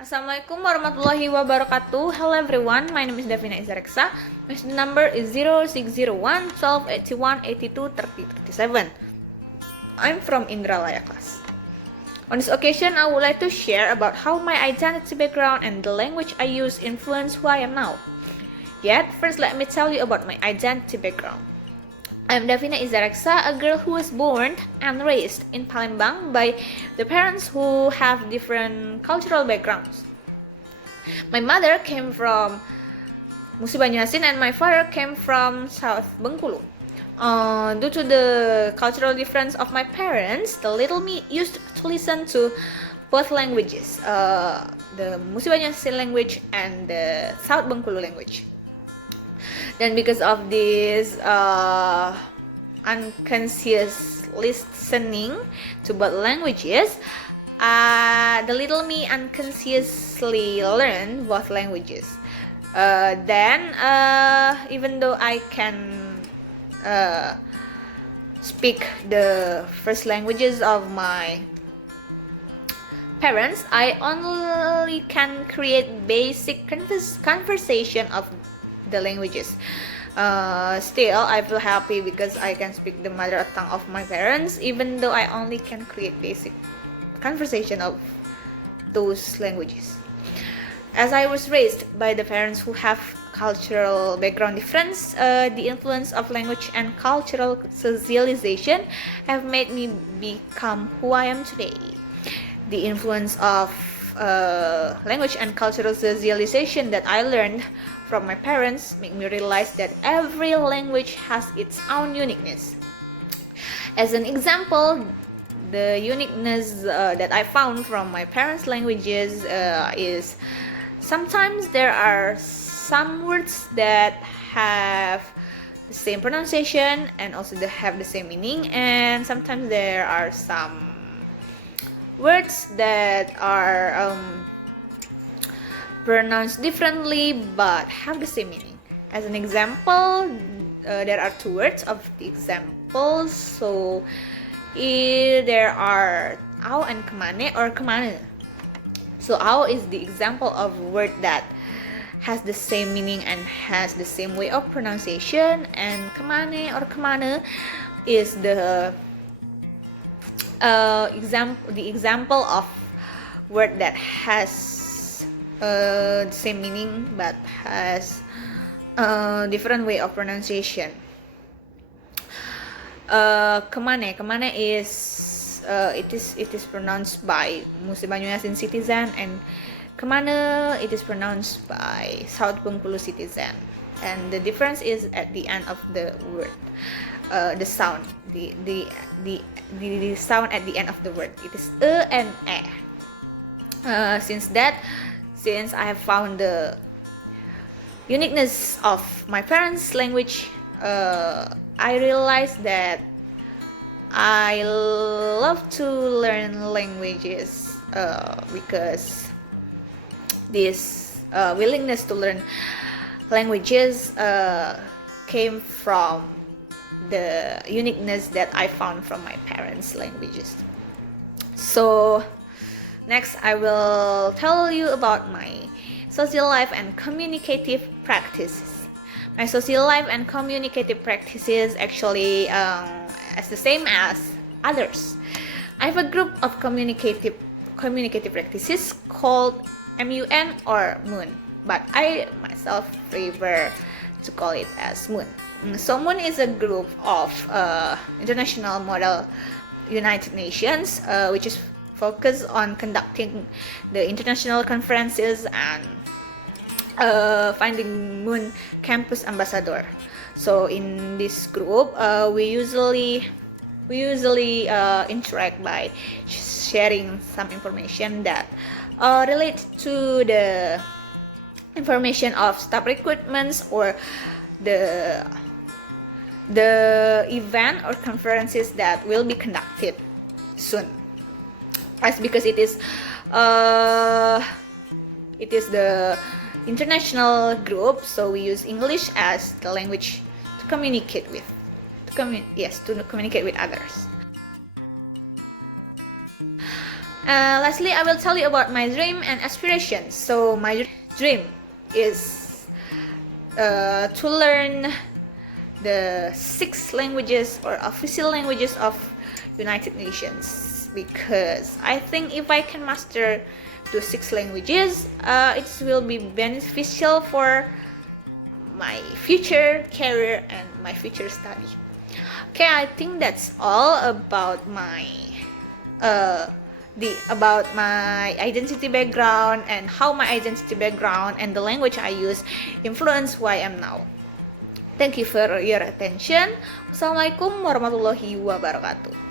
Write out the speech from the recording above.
Assalamualaikum warahmatullahi wabarakatuh. Hello everyone, my name is Dafinah Izzah Reksa. My student number is 0601 12 81 82 30 37. I'm from Indralaya class. On this occasion, I would like to share about how my identity background and the language I use influence who I am now. Yet, first let me tell you about my identity background. I'm Dafinah Izzah Reksa, a girl who was born and raised in Palembang by the parents who have different cultural backgrounds. My mother came from Musi Banyuasin and my father came from South Bengkulu. Due to the cultural difference of my parents, the little me used to listen to both languages, the Musi Banyuasin language and the South Bengkulu language. Then because of this unconscious listening to both languages, the little me unconsciously learned both languages. Then even though I can speak the first languages of my parents, I only can create basic conversation of the languages. Still, I feel happy because I can speak the mother tongue of my parents, even though I only can create basic conversation of those languages. As I was raised by the parents who have cultural background difference, the influence of language and cultural socialization have made me become who I am today. The influence of language and cultural socialization that I learned from my parents make me realize that every language has its own uniqueness. As an example, the uniqueness that I found from my parents' languages is sometimes there are some words that have the same pronunciation and also they have the same meaning, and sometimes there are some words that are pronounced differently but have the same meaning. As an example, there are two words of the example. So there are au and kemane or kemana. So au is the example of a word that has the same meaning and has the same way of pronunciation, and kemane or kemana is the example of word that has the same meaning but has a different way of pronunciation. Kemane is it is pronounced by Musi Banyuasin citizen, and kemana it is pronounced by South Bengkulu citizen, and the difference is at the end of the word. The sound, the sound at the end of the word, it is e and e. Since I have found the uniqueness of my parents' language, I realized that I love to learn languages because this willingness to learn languages came from the uniqueness that I found from my parents' languages. So next, I will tell you about my social life and communicative practices. My social life and communicative practices actually as the same as others. I have a group of communicative practices called MUN or MOON, but I myself prefer to call it as MOON. So MOON is a group of international model United Nations, which is focused on conducting the international conferences and finding MOON campus ambassador. So in this group, we usually interact by sharing some information that relate to the information of staff recruitments or the event or conferences that will be conducted soon. As because it is the international group, so we use English as the language to communicate with, to communicate with others. Lastly, I will tell you about my dream and aspirations. So my dream is to learn the 6 languages or official languages of United Nations, because I think if I can master those 6 languages, it will be beneficial for my future career and my future study. Okay, I think that's all about my about my identity background and how my identity background and the language I use influence who I am now. Thank you for your attention. Wassalamualaikum warahmatullahi wabarakatuh.